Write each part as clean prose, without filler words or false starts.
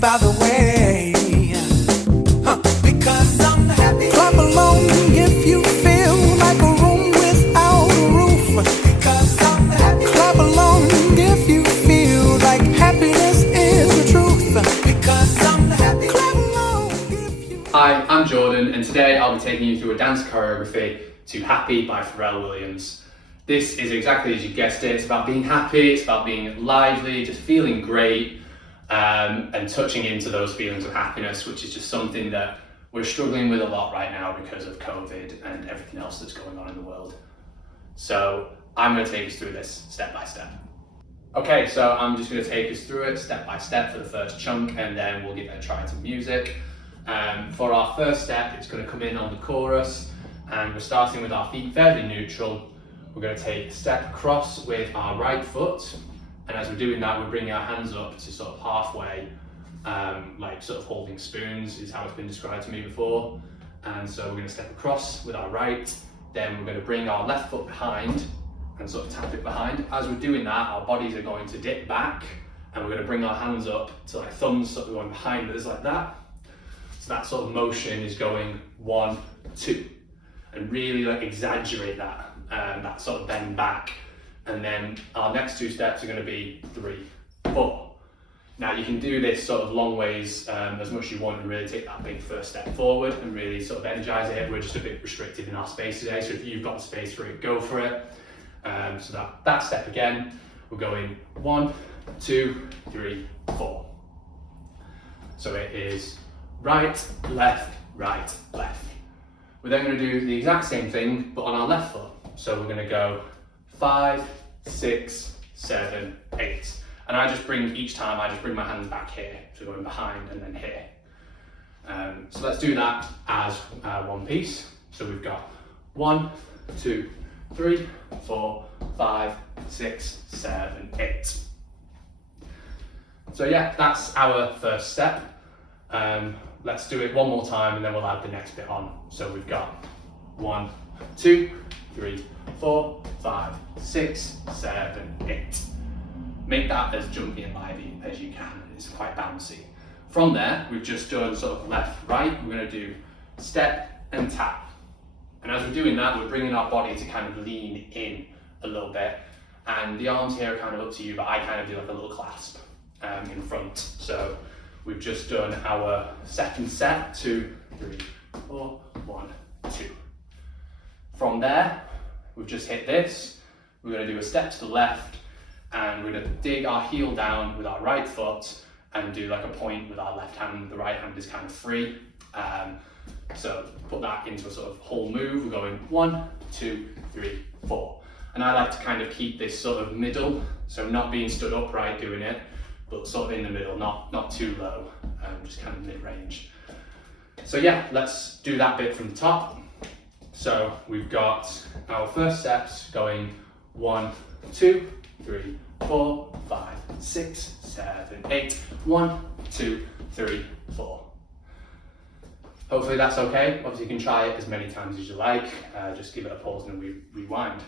by the way. Because I'm happy. Clap along if you feel like a room without a roof. Because I'm happy. Clap along if you feel like happiness is the truth. Because I'm happy. Clap along if you. Hi, I'm Jordan, and today I'll be taking you through a dance choreography to Happy by Pharrell Williams. This is exactly as you guessed it. It's about being happy, it's about being lively, just feeling great, and touching into those feelings of happiness, which is just something that we're struggling with a lot right now because of COVID and everything else that's going on in the world. So I'm going to take us through this step by step. Okay, so I'm just going to take us through it step by step for the first chunk, and then we'll give it a try to music. For our first step, it's going to come in on the chorus, and we're starting with our feet fairly neutral. We're going to take a step across with our right foot, and as we're doing that, we're bringing our hands up to sort of halfway, like sort of holding spoons is how it's been described to me before. And so we're going to step across with our right, then we're going to bring our left foot behind and sort of tap it behind. As we're doing that, our bodies are going to dip back, and we're going to bring our hands up to like thumbs sort of going behind us like that. So that sort of motion is going 1, 2, and really like exaggerate that. That sort of bend back, and then our next two steps are going to be 3, 4. Now you can do this sort of long ways as much as you want, and really take that big first step forward and really sort of energize it. We're just a bit restricted in our space today, so if you've got space for it, go for it. So that step again, we're going 1, 2, 3, 4. So it is right, left, right, left. We're then going to do the exact same thing, but on our left foot. So we're going to go 5, 6, 7, 8. And each time I just bring my hands back here. So going behind and then here. So let's do that as one piece. So we've got 1, 2, 3, 4, 5, 6, 7, 8. So yeah, that's our first step. Let's do it one more time, and then we'll add the next bit on. So we've got 1, 2, 3, 4, 5, 6, 7, 8. Make that as jumpy and lively as you can. It's quite bouncy. From there, we've just done sort of left, right. We're going to do step and tap. And as we're doing that, we're bringing our body to kind of lean in a little bit. And the arms here are kind of up to you, but I kind of do like a little clasp in front. So we've just done our second set, 2, 3, 4, 1, 2. From there, we've just hit this. We're going to do a step to the left, and we're going to dig our heel down with our right foot and do like a point with our left hand. The right hand is kind of free. So put that into a sort of whole move. We're going 1, 2, 3, 4. And I like to kind of keep this sort of middle, so not being stood upright doing it, but sort of in the middle, not too low, just kind of mid-range. So yeah, let's do that bit from the top. So we've got our first steps going 1, 2, 3, 4, 5, 6, 7, 8. 1, 2, 3, 4. Hopefully that's okay. Obviously you can try it as many times as you like. Just give it a pause and then rewind.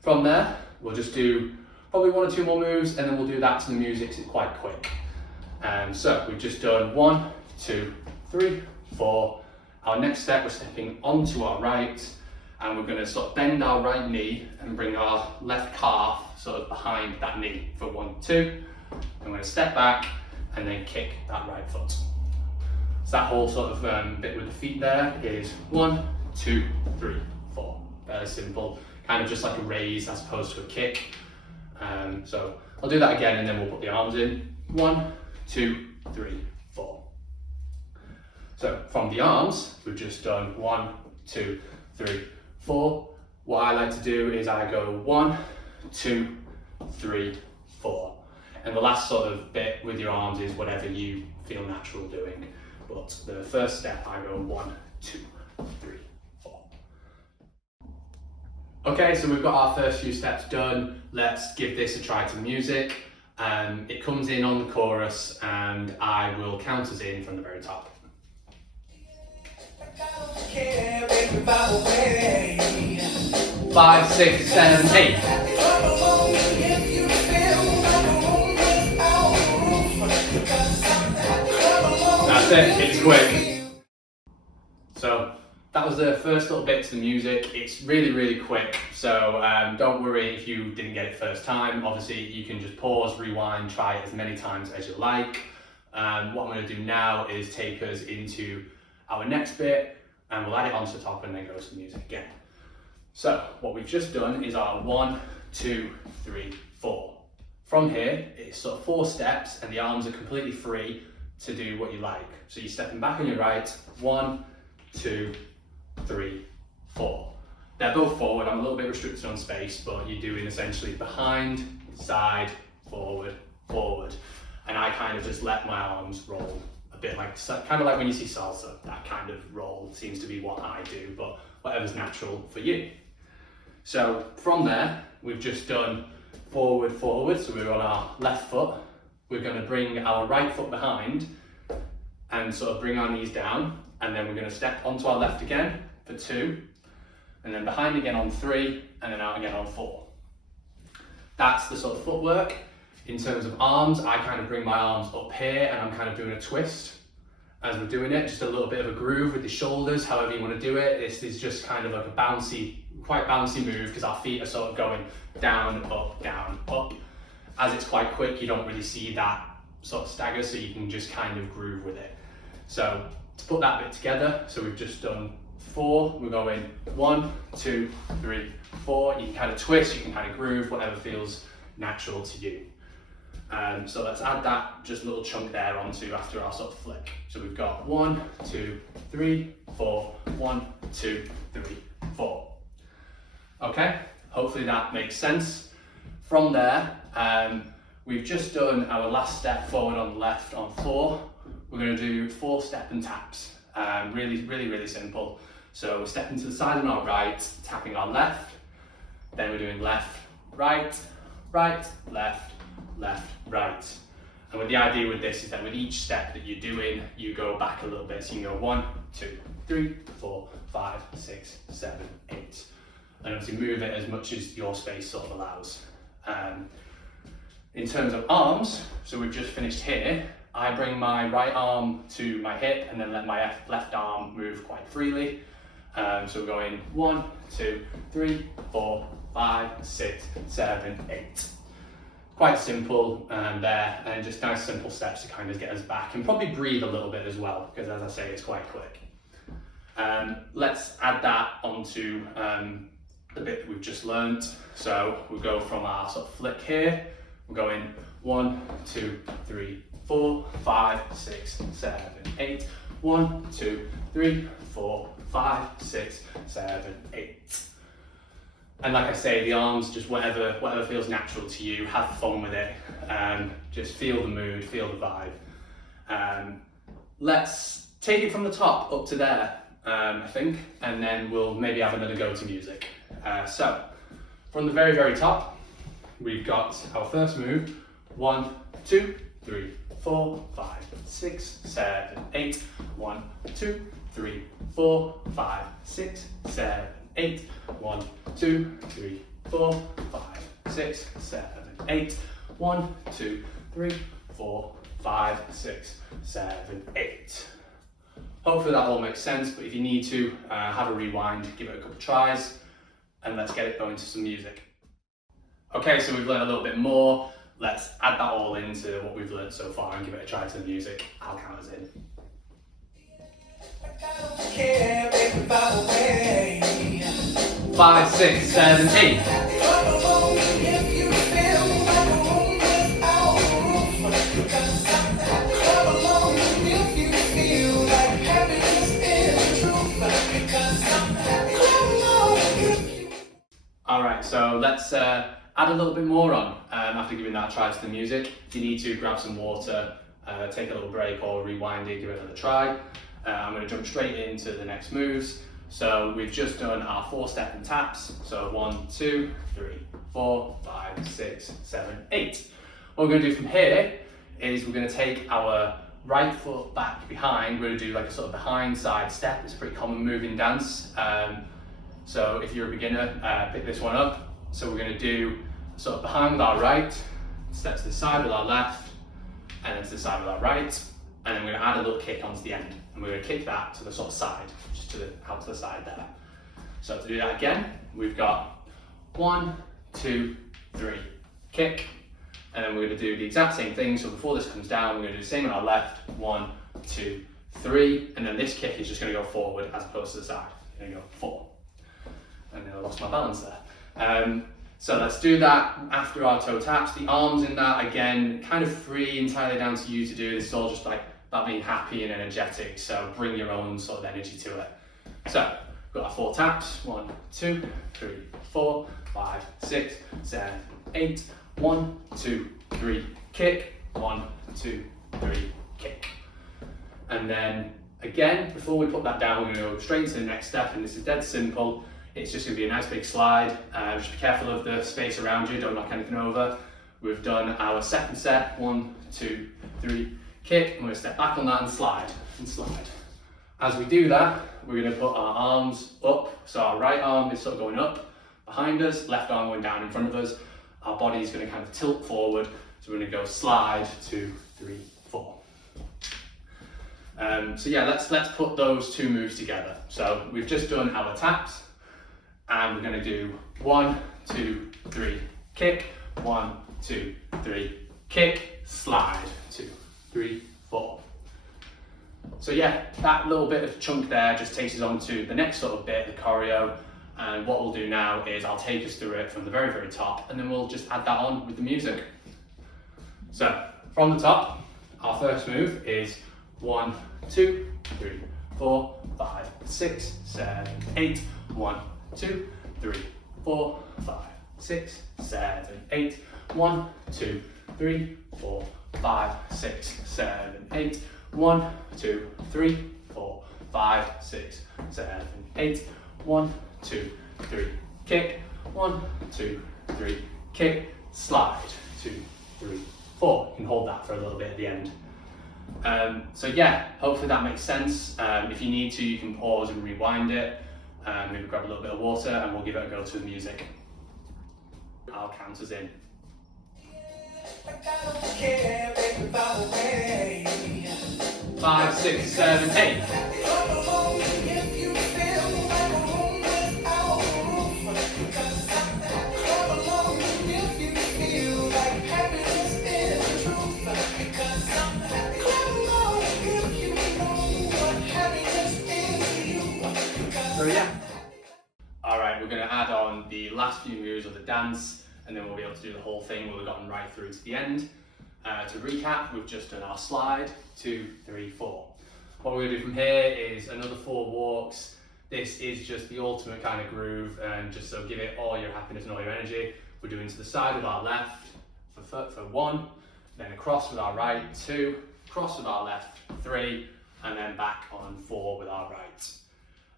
From there, we'll just do probably 1 or 2 more moves, and then we'll do that to the music. It's quite quick. So we've just done 1, 2, 3, 4. Our next step, we're stepping onto our right, and we're going to sort of bend our right knee and bring our left calf sort of behind that knee for 1, 2. And we're going to step back and then kick that right foot. So that whole sort of bit with the feet there is 1, 2, 3, 4. Very simple, kind of just like a raise as opposed to a kick. So I'll do that again, and then we'll put the arms in. 1, 2, 3, 4. So from the arms, we've just done 1, 2, 3, 4. What I like to do is I go 1, 2, 3, 4. And the last sort of bit with your arms is whatever you feel natural doing. But the first step, I go 1, 2, 3, 4. Okay, so we've got our first few steps done. Let's give this a try to music. It comes in on the chorus, and I will count us in from the very top. 5, 6, 7, 8. it, it's quick. So that was the first little bit to the music. It's really quick, so don't worry if you didn't get it first time. Obviously you can just pause, rewind, try it as many times as you like. What I'm going to do now is take us into our next bit, and we'll add it onto the top and then go to the music again. So what we've just done is our 1, 2, 3, 4. From here, it's sort of 4 steps, and the arms are completely free to do what you like. So you're stepping back on your right, 1, 2, 3, 4. They're both forward. I'm a little bit restricted on space, but you're doing essentially behind, side, forward, forward. And I kind of just let my arms roll a bit like, kind of like when you see salsa, that kind of roll seems to be what I do, but whatever's natural for you. So from there, we've just done forward, forward. So we're on our left foot. We're going to bring our right foot behind and sort of bring our knees down. And then we're going to step onto our left again for 2, and then behind again on 3, and then out again on 4. That's the sort of footwork. In terms of arms, I kind of bring my arms up here and I'm kind of doing a twist as we're doing it, just a little bit of a groove with the shoulders, however you want to do it. This is just kind of like a bouncy, quite bouncy move, because our feet are sort of going down, up. As it's quite quick, you don't really see that sort of stagger, so you can just kind of groove with it. So to put that bit together, so we've just done 4, we're going 1, 2, 3, 4. You can kind of twist, you can kind of groove, whatever feels natural to you. So let's add that just little chunk there onto after our sort of flick. So we've got 1, 2, 3, 4, 1, 2, 3, 4. Okay, hopefully that makes sense. From there, we've just done our last step forward on the left on 4. We're going to do 4 step and taps. Really simple. So we're stepping to the side on our right, tapping our left. Then we're doing left, right, right, left, left, right. And with the idea with this is that with each step that you're doing, you go back a little bit. So you can go 1, 2, 3, 4, 5, 6, 7, 8. And obviously move it as much as your space sort of allows. In terms of arms, so we've just finished here. I bring my right arm to my hip and then let my left arm move quite freely. So we're going 1, 2, 3, 4, 5, 6, 7, 8. Quite simple there, and just nice simple steps to kind of get us back, and probably breathe a little bit as well, because as I say, it's quite quick. Let's add that onto the bit that we've just learnt. So we'll go from our sort of flick here. We're going 1, 2, 3, 4, 5, 6, 7, 8. 1, 2, 3, 4, 5, 6, 7, 8. And like I say, the arms, just whatever feels natural to you, have fun with it. Just feel the mood, feel the vibe. Let's take it from the top up to there, I think, and then we'll maybe have another go to music. So, from the very top, we've got our first move. 1, 2, 3, 4, 5, 6, 7, 8. 1, 2, 3, 4, 5, 6, 7, 8. 1, 2, 3, 4, 5, 6, 7, 8. 1, 2, 3, 4, 5, 6, 7, 8. Hopefully that all makes sense, but if you need to, have a rewind, give it a couple of tries, and let's get it going to some music. Okay, so we've learned a little bit more. Let's add that all into what we've learned so far and give it a try to the music. I'll count us in. 5, 6, 7, 8. Alright, so let's add a little bit more on after giving that a try to the music. If you need to, grab some water, take a little break or rewind it, give it another try. I'm going to jump straight into the next moves. So we've just done our 4 step and taps. So 1, 2, 3, 4, 5, 6, 7, 8. What we're going to do from here is we're going to take our right foot back behind. We're going to do like a sort of behind side step. It's a pretty common move in dance. So if you're a beginner, pick this one up. So we're going to do sort of behind with our right, step to the side with our left, and then to the side with our right. and then we're gonna add a little kick onto the end, and we're gonna kick that to the sort of side, just to the out to the side there. So to do that again, we've got 1, 2, 3, kick, and then we're gonna do the exact same thing. So before this comes down, we're gonna do the same on our left, 1, 2, 3, and then this kick is just gonna go forward as opposed to the side. It's gonna go 4. And then I lost my balance there. So let's do that after our toe taps. The arms in that, again, kind of free, entirely down to you to do. This is all just like about being happy and energetic, so bring your own sort of energy to it. So, we've got our 4 taps. 1, 2, 3, 4, 5, 6, 7, 8. 1, 2, 3, kick. 1, 2, 3, kick. And then again, before we put that down, we're going to go straight to the next step, and this is dead simple. It's just going to be a nice big slide. Just be careful of the space around you, don't knock anything over. We've done our second set, 1, 2, 3, kick. I'm going to step back on that and slide, and slide. As we do that, we're going to put our arms up. So our right arm is sort of going up behind us, left arm going down in front of us. Our body is going to kind of tilt forward. So we're going to go slide, 2, 3, 4. So yeah, let's put those 2 moves together. So we've just done our taps, and we're going to do 1, 2, 3, kick. 1, 2, 3, kick, slide, 2, 3, 4. So yeah, that little bit of chunk there just takes us on to the next sort of bit, the choreo. And what we'll do now is I'll take us through it from the very, very top, and then we'll just add that on with the music. So from the top, our first move is 1, 2, 3, 4, 5, 6, 7, 8. 1, 2, 3, 4, 5, 6, 7, 8. 1, 2, 3, 4, 5, 6, 7, 8. 1, 2, 3, 4, 5, 6, 7, 8. 1, 2, 3, kick. 1, 2, 3, kick, slide, 2, 3, 4. You can hold that for a little bit at the end. So yeah, hopefully that makes sense. If you need to, you can pause and rewind it. Maybe grab a little bit of water, and we'll give it a go to the music. I'll count us in. 5, 6, 7, 8. So yeah. Alright, we're going to add on the last few moves of the dance, and then we'll be able to do the whole thing where we've gotten right through to the end. To recap, we've just done our slide, 2, 3, 4. What we're going to do from here is another 4 walks. This is just the ultimate kind of groove, and just so give it all your happiness and all your energy. We're doing to the side with our left for 1, then across with our right, 2, cross with our left, 3, and then back on 4 with our right.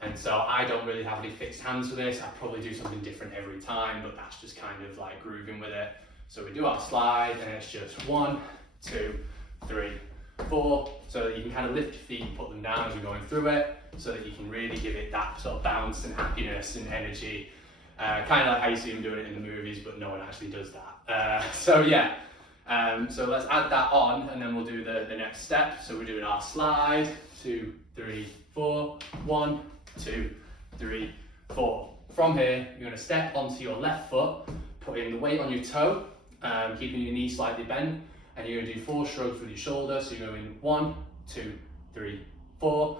And so I don't really have any fixed hands for this. I probably do something different every time, but that's just kind of like grooving with it. So we do our slide, and it's just 1, 2, 3, 4, so that you can kind of lift your feet and put them down as you're going through it, so that you can really give it that sort of bounce and happiness and energy. Kind of like how you see them doing it in the movies, but no one actually does that. So yeah, so let's add that on, and then we'll do the next step. So we're doing our slide, 2, 3, 4, 1, 2, 3, 4. From here, you're going to step onto your left foot, putting the weight on your toe, keeping your knee slightly bent, and you're going to do 4 strokes with your shoulder. So you're going 1, 2, 3, 4.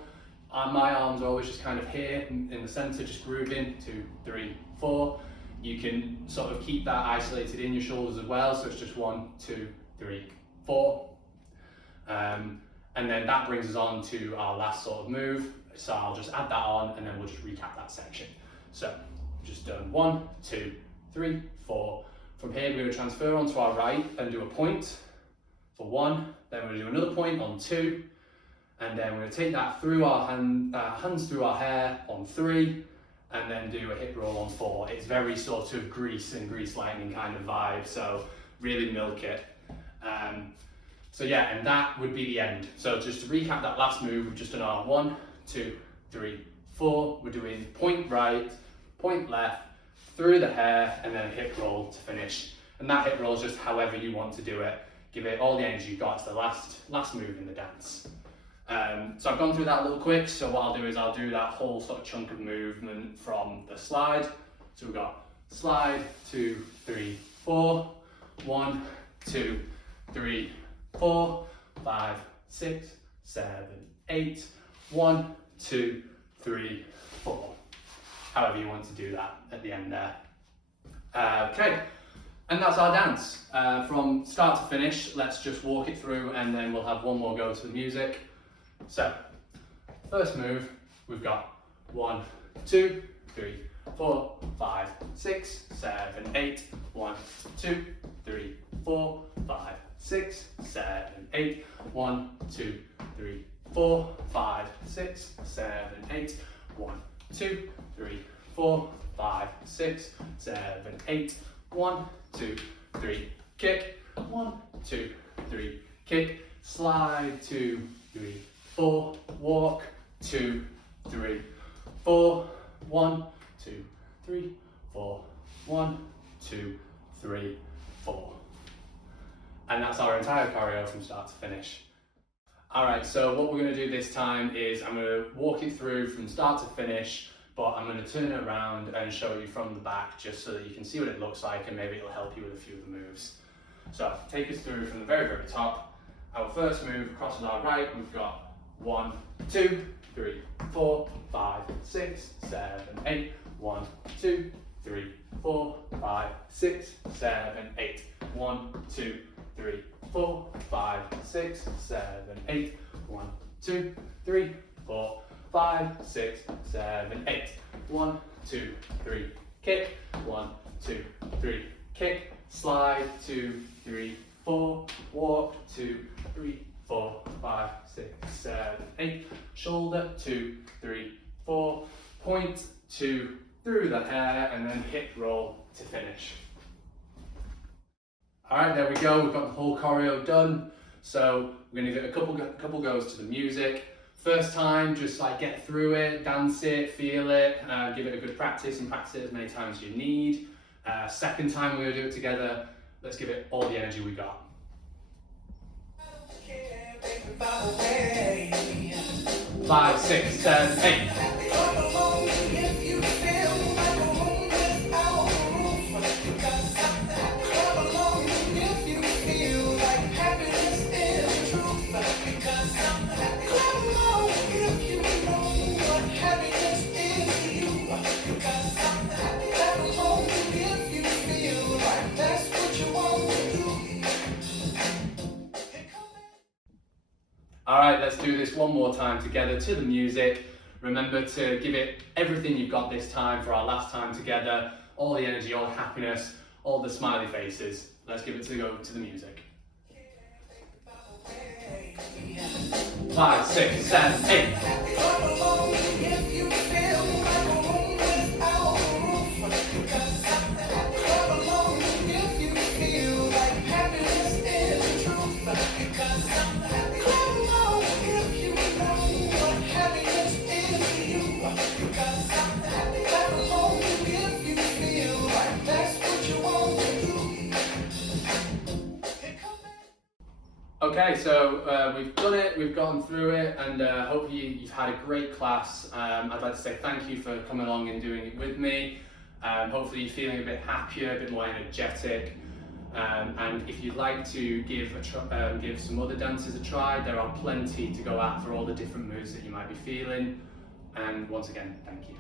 My arms are always just kind of here in the center, just grooving, 2, 3, 4. You can sort of keep that isolated in your shoulders as well, so it's just 1, 2, 3, 4. And then that brings us on to our last sort of move. So I'll just add that on, and then we'll just recap that section. So just done 1, 2, 3, 4. From here, we're going to transfer onto our right and do a point for 1. Then we're going to do another point on 2. And then we're going to take that through our hands through our hair on 3. And then do a hip roll on 4. It's very sort of Grease and Grease Lightning kind of vibe. So really milk it. So yeah, and that would be the end. So just to recap that last move, we've just done our 1, 2, 3, 4. We're doing point right, point left, through the hair, and then a hip roll to finish. And that hip roll is just however you want to do it. give it all the energy you've got. It's the last move in the dance. So I've gone through that a little quick, so what I'll do is I'll do that whole sort of chunk of movement from the slide. So we've got slide, 2, 3, 4, 1, 2, 3, 4, 5, 6, 7, 8, 1, 2, 3, 4. However you want to do that at the end there. Okay, and that's our dance. From start to finish, let's just walk it through and then we'll have one more go to the music. So, first move, we've got 1, 2, 3, 4, 5, 6, 7, 8, 1, 2, 3, 4, 5, 6, 7, 8, 1, 2, 3, 4, 5, 6, 7, 8, 1, 2, 3, 4, 5, 6, 7, 8, 1, 2, 3, kick, 1, 2, 3, kick, slide, 2, 3, 4, walk, 2, 3, 4, 1, 2, 3, 4, 1, 2, 3, 4. And that's our entire choreo from start to finish. Alright, so what we're going to do this time is I'm going to walk it through from start to finish, but I'm going to turn it around and show you from the back just so that you can see what it looks like and maybe it'll help you with a few of the moves. So take us through from the very, very top. Our first move across on our right, we've got 1, 2, 3, 4, 5, 6, 7, 8, 1, 2, 3, 4, 5, 6, 7, 8, 1, 2, 3, 4, 5, 6, 7, 8, 1, 2, 3, 4, 5, 6, 7, 8, 1, 2, 3, kick, 1, 2, 3, kick, slide, 2, 3, 4, walk, 2, 3, 4, 5, 6, 7, 8, shoulder, 2, 3, 4, point, 2, through the hair, and then hip roll to finish. Alright, there we go, we've got the whole choreo done. So we're going to give it a couple goes to the music. First time, just like get through it, dance it, feel it, give it a good practice and practice it as many times as you need. Second time we're going to do it together, let's give it all the energy we got. 5, 6, 7, 8. Alright, let's do this one more time together to the music. Remember to give it everything you've got this time for our last time together. All the energy, all the happiness, all the smiley faces. Let's give it to go to the music. 5, 6, 7, 8. Okay, so we've done it, we've gone through it, and hopefully you've had a great class. I'd like to say thank you for coming along and doing it with me. Hopefully you're feeling a bit happier, a bit more energetic. And if you'd like to give some other dances a try, there are plenty to go at for all the different moves that you might be feeling. And once again, thank you.